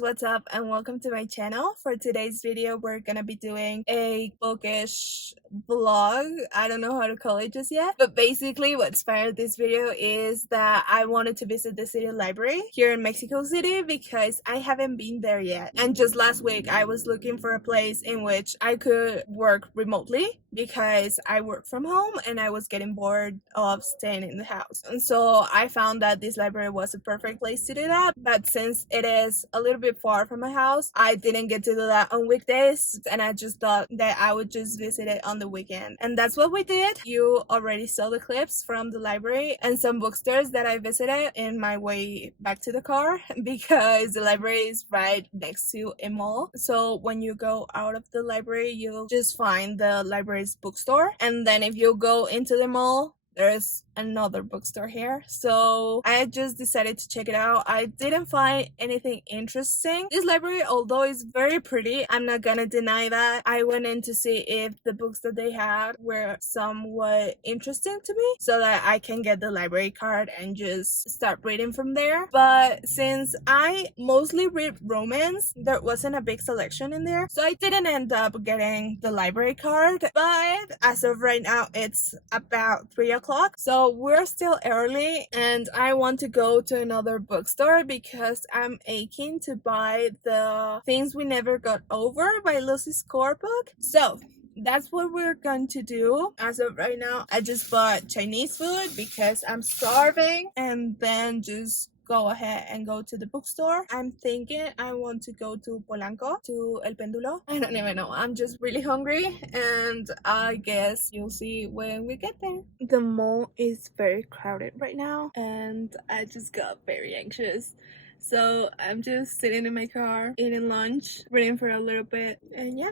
guys, what's up and welcome to my channel. For today's video we're gonna be doing a bookish vlog. I don't know how to call it just yet, but basically what inspired this video is that I wanted to visit the city library here in Mexico City because I haven't been there yet. And just last week I was looking for a place in which I could work remotely because I work from home and I was getting bored of staying in the house. And so I found that this library was a perfect place to do that, but since it is a little bit far from my house, I didn't get to do that on weekdays, and I just thought that I would just visit it on the weekend. And that's what we did. You already saw the clips from the library and some bookstores that I visited in my way back to the car because the library is right next to a mall. So when you go out of the library, you'll just find the library's bookstore, and then if you go into the mall, there's another bookstore here. So I just decided to check it out. I didn't find anything interesting. This library, although it's very pretty, I'm not gonna deny that, I went in to see if the books that they had were somewhat interesting to me so that I can get the library card and just start reading from there. But since I mostly read romance, there wasn't a big selection in there, so I didn't end up getting the library card. But as of right now, it's about 3 o'clock, so we're still early and I want to go to another bookstore because I'm aching to buy the Things We Never Got Over by Lucy Score book. So that's what we're going to do. As of right now, I just bought Chinese food because I'm starving, and then just go ahead and go to the bookstore. I'm thinking I want to go to Polanco, to El Péndulo. I don't even know. I'm just really hungry, and I guess you'll see when we get there. The mall is very crowded right now, and I just got very anxious. So I'm just sitting in my car, eating lunch, reading for a little bit, and yeah,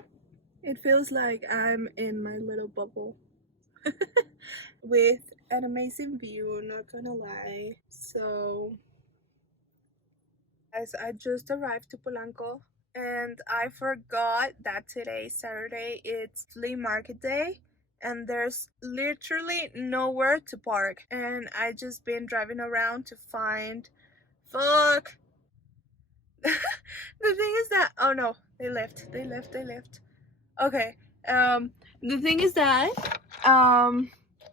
it feels like I'm in my little bubble. With an amazing view, not gonna lie. So guys, I just arrived to Polanco and I forgot that today, Saturday, it's flea market day and there's literally nowhere to park, and I just been driving around to find the thing is that, oh no, they left. Okay, the thing is that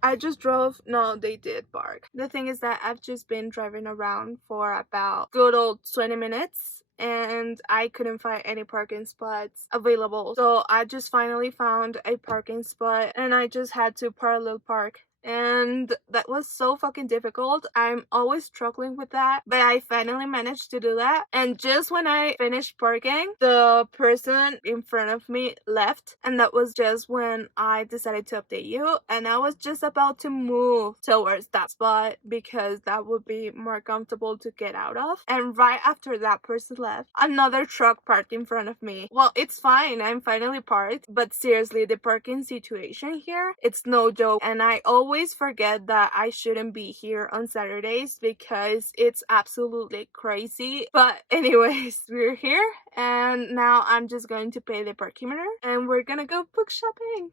I just drove. No, they did park. The thing is that I've just been driving around for about good old 20 minutes and I couldn't find any parking spots available. So I just finally found a parking spot and I just had to parallel park. And that was so fucking difficult. I'm always struggling with that, but I finally managed to do that. And just when I finished parking, the person in front of me left, and that was just when I decided to update you, and I was just about to move towards that spot because that would be more comfortable to get out of. And right after that person left, another truck parked in front of me. Well, it's fine, I'm finally parked, but seriously, the parking situation here, it's no joke. And I always forget that I shouldn't be here on Saturdays because it's absolutely crazy. But anyways, we're here and now I'm just going to pay the parking meter and we're gonna go book shopping.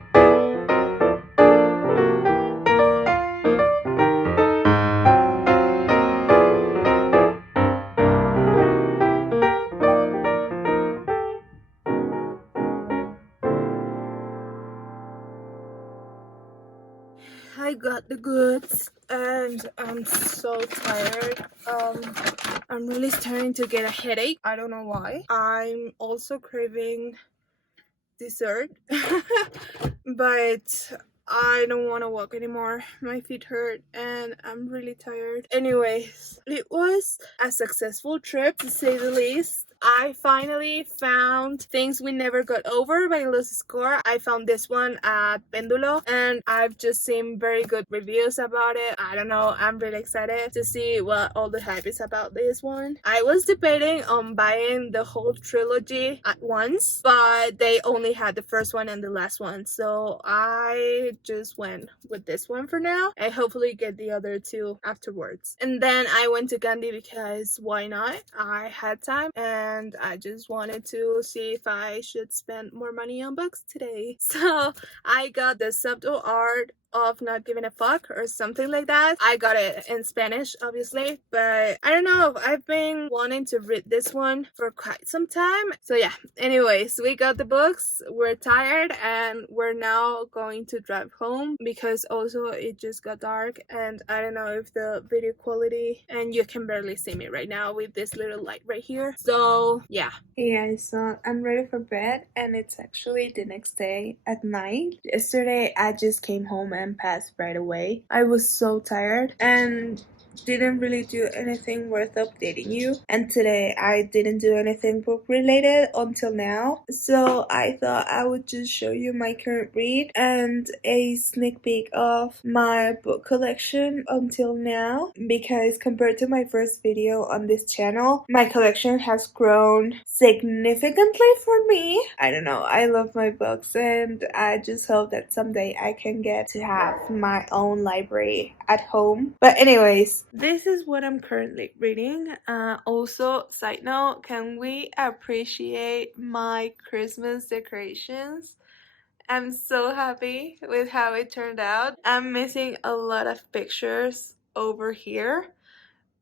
I got the goods and I'm so tired. I'm really starting to get a headache. I don't know why. I'm also craving dessert but I don't want to walk anymore. My feet hurt and I'm really tired. Anyways, it was a successful trip to say the least. I finally found Things We Never Got Over by Lucy Score. I found this one at Péndulo and I've just seen very good reviews about it. I don't know, I'm really excited to see what all the hype is about this one. I was debating on buying the whole trilogy at once, but they only had the first one and the last one, so I just went with this one for now and hopefully get the other two afterwards. And then I went to Gandhi because why not? I had time and I just wanted to see if I should spend more money on books today. So I got the subtle art of not giving a fuck or something like that. I got it in Spanish, obviously, but I don't know. I've been wanting to read this one for quite some time. So yeah, anyways, we got the books, we're tired, and we're now going to drive home because also it just got dark, and I don't know if the video quality, and you can barely see me right now with this little light right here. So yeah. Hey guys, so I'm ready for bed, and it's actually the next day at night. Yesterday I just came home and passed right away. I was so tired and didn't really do anything worth updating you, and today I didn't do anything book related until now, so I thought I would just show you my current read and a sneak peek of my book collection until now, because compared to my first video on this channel, my collection has grown significantly for me. I don't know, I love my books, and I just hope that someday I can get to have my own library at home. But anyways, this is what I'm currently reading. Also, side note, can we appreciate my Christmas decorations? I'm so happy with how it turned out. I'm missing a lot of pictures over here,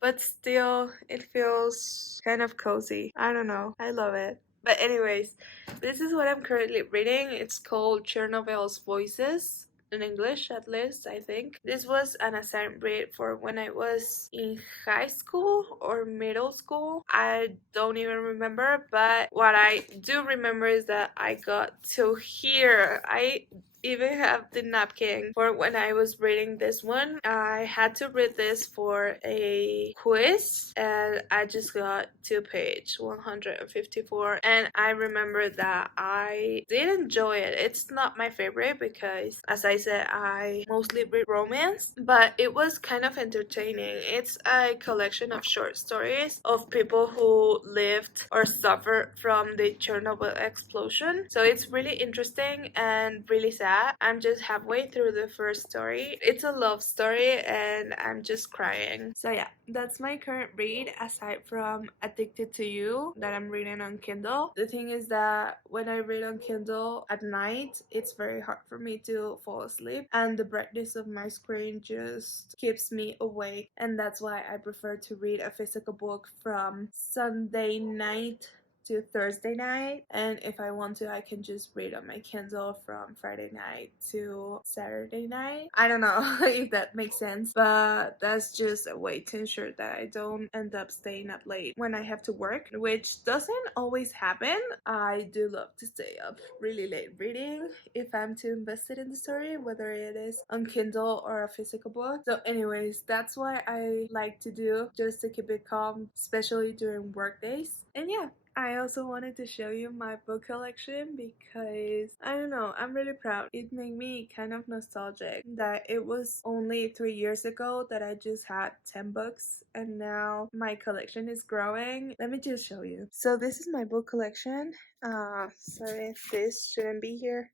but still it feels kind of cozy. I don't know, I love it. But anyways, this is what I'm currently reading. It's called Chernobyl's Voices, in English at least, I think. This was an assigned read for when I was in high school or middle school. I don't even remember, but what I do remember is that I got to hear, I even have the napkin for when I was reading this one. I had to read this for a quiz, and I just got to page 154, and I remember that I did enjoy it. It's not my favorite because, as I said, I mostly read romance, but it was kind of entertaining. It's a collection of short stories of people who lived or suffered from the Chernobyl explosion, so it's really interesting and really sad. I'm just halfway through the first story. It's a love story and I'm just crying. So yeah, that's my current read aside from Addicted to You that I'm reading on Kindle. The thing is that when I read on Kindle at night, it's very hard for me to fall asleep, and the brightness of my screen just keeps me awake, and that's why I prefer to read a physical book from Sunday night to Thursday night, and if I want to I can just read on my Kindle from Friday night to Saturday night. I don't know if that makes sense, but that's just a way to ensure that I don't end up staying up late when I have to work, which doesn't always happen. I do love to stay up really late reading if I'm too invested in the story, whether it is on Kindle or a physical book. So anyways, that's what I like to do just to keep it calm, especially during work days. And yeah, I also wanted to show you my book collection because, I don't know, I'm really proud. It made me kind of nostalgic that it was only 3 years ago that I just had 10 books, and now my collection is growing. Let me just show you. So this is my book collection. Sorry, this shouldn't be here.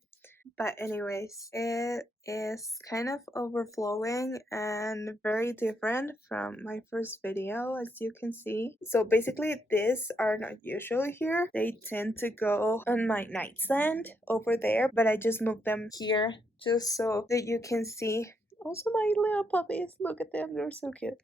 But anyways, it is kind of overflowing and very different from my first video, as you can see. So basically these are not usually here. They tend to go on my nightstand over there, but I just moved them here just so that you can see. Also my little puppies, look at them, they're so cute.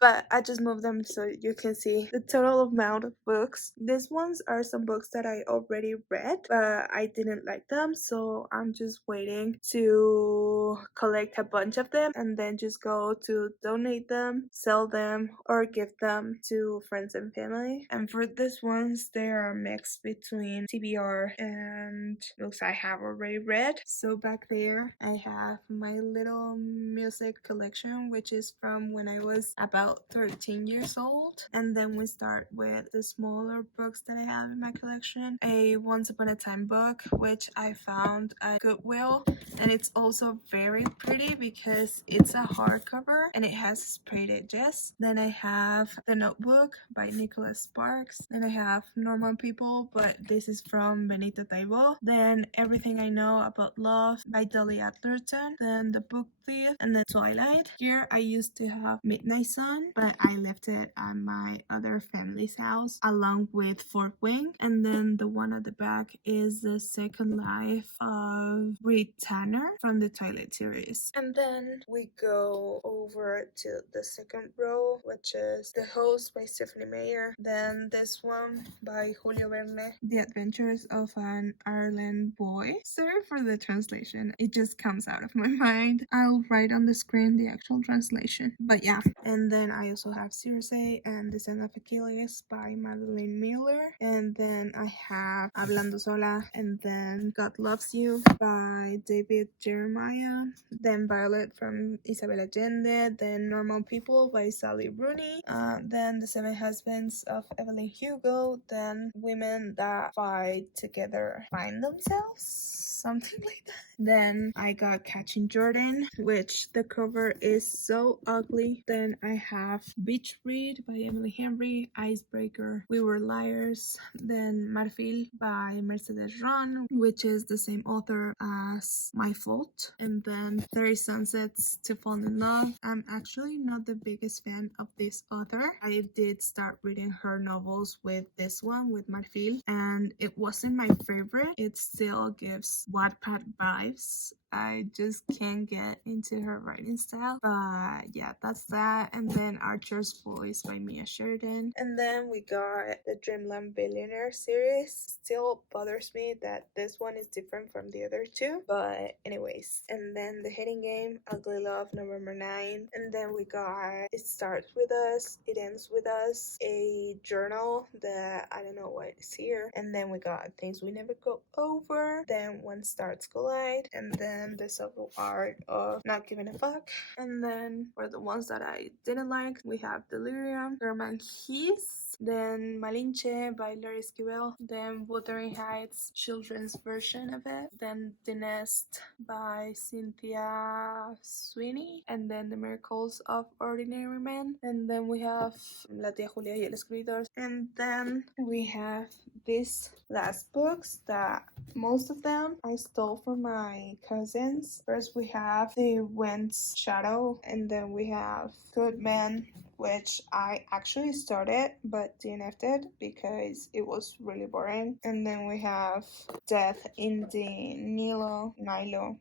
But I just moved them so you can see the total amount of books. These ones are some books that I already read, but I didn't like them, so I'm just waiting to collect a bunch of them and then just go to donate them, sell them, or give them to friends and family. And for these ones, they are mixed between TBR and books I have already read. So back there, I have my little music collection, which is from when I was about 13 years old. And then we start with the smaller books that I have in my collection. A Once Upon a Time book, which I found at Goodwill, and it's also very pretty because it's a hardcover and it has sprayed edges. Then I have The Notebook by Nicholas Sparks. Then I have Normal People, but this is from Benito Taibo. Then Everything I Know About Love by Dolly Atherton. Then The Book Thief, and then Twilight. Here I used to have Midnight Sun, one, but I left it at my other family's house along with Fort Wing. And then the one at the back is the second life of Reed Tanner from the Toilet series. And then we go over to the second row, which is The Host by Stephanie Meyer. Then this one by Julio Verne, The Adventures of an Ireland Boy. Sorry for the translation, it just comes out of my mind. I'll write on the screen the actual translation. But yeah, and then I also have Circe and The Son of Achilles by Madeline Miller. And then I have Hablando Sola, and then God Loves You by David Jeremiah. Then Violet from Isabel Allende. Then Normal People by Sally Rooney. Then The Seven Husbands of Evelyn Hugo. Then Women That Fight Together Find Themselves, something like that. Then I got Catching Jordan, which the cover is so ugly. Then I have Beach Read by Emily Henry, Icebreaker, We Were Liars. Then Marfil by Mercedes Ron, which is the same author as My Fault. And then 30 Sunsets to Fall in Love. I'm actually not the biggest fan of this author. I did start reading her novels with this one, with Marfil, and it wasn't my favorite. It still gives Wattpad vibes. I just can't get into her writing style. But yeah, that's that. And then Archer's Voice by Mia Sheridan. And then we got the Dreamland Billionaire series. Still bothers me that this one is different from the other two. But anyways. And then The Hidden Game, Ugly Love, November 9. And then we got It Starts With Us, It Ends With Us, a journal that I don't know what is here. And then we got Things We Never Go Over. Then When Stars Collide. And then The Subtle Art of Not Giving a Fuck. And then for the ones that I didn't like, we have Delirium, Herman Heath, then Malinche by Larry Esquivel, then Wuthering Heights, children's version of it, then The Nest by Cynthia Sweeney, and then The Miracles of Ordinary Men, and then we have La Tía Julia y el Escritor, and then we have these last books that most of them I stole from my cousins. First we have The Wind's Shadow, and then we have Good Men, which I actually started but DNF'd because it was really boring. And then we have Death in the Nilo,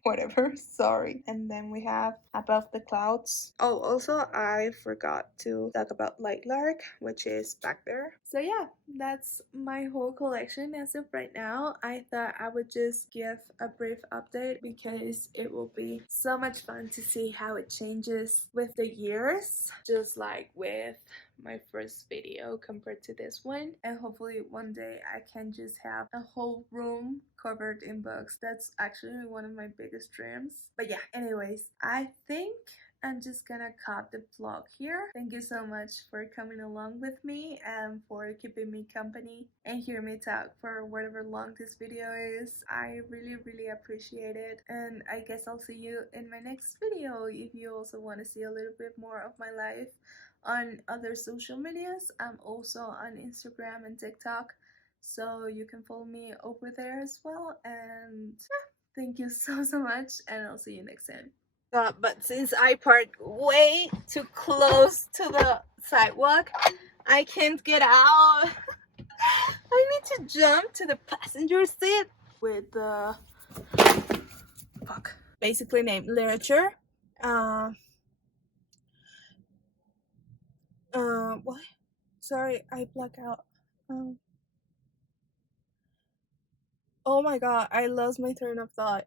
whatever, sorry. And then we have Above the Clouds. Oh, also I forgot to talk about Light Lark, which is back there. So yeah, that's my whole collection as of right now. I thought I would just give a brief update because it will be so much fun to see how it changes with the years, just like with my first video compared to this one. And hopefully one day I can just have a whole room covered in books. That's actually one of my biggest dreams. But yeah, anyways, I think I'm just gonna cut the vlog here. Thank you so much for coming along with me and for keeping me company and hear me talk for whatever long this video is. I really appreciate it, and I guess I'll see you in my next video. If you also want to see a little bit more of my life on other social medias, I'm also on Instagram and TikTok, so you can follow me over there as well. And yeah, thank you so much, and I'll see you next time. But since I parked way too close to the sidewalk, I can't get out. I need to jump to the passenger seat with the basically named literature. What? Sorry, I black out. Oh my god, I lost my train of thought.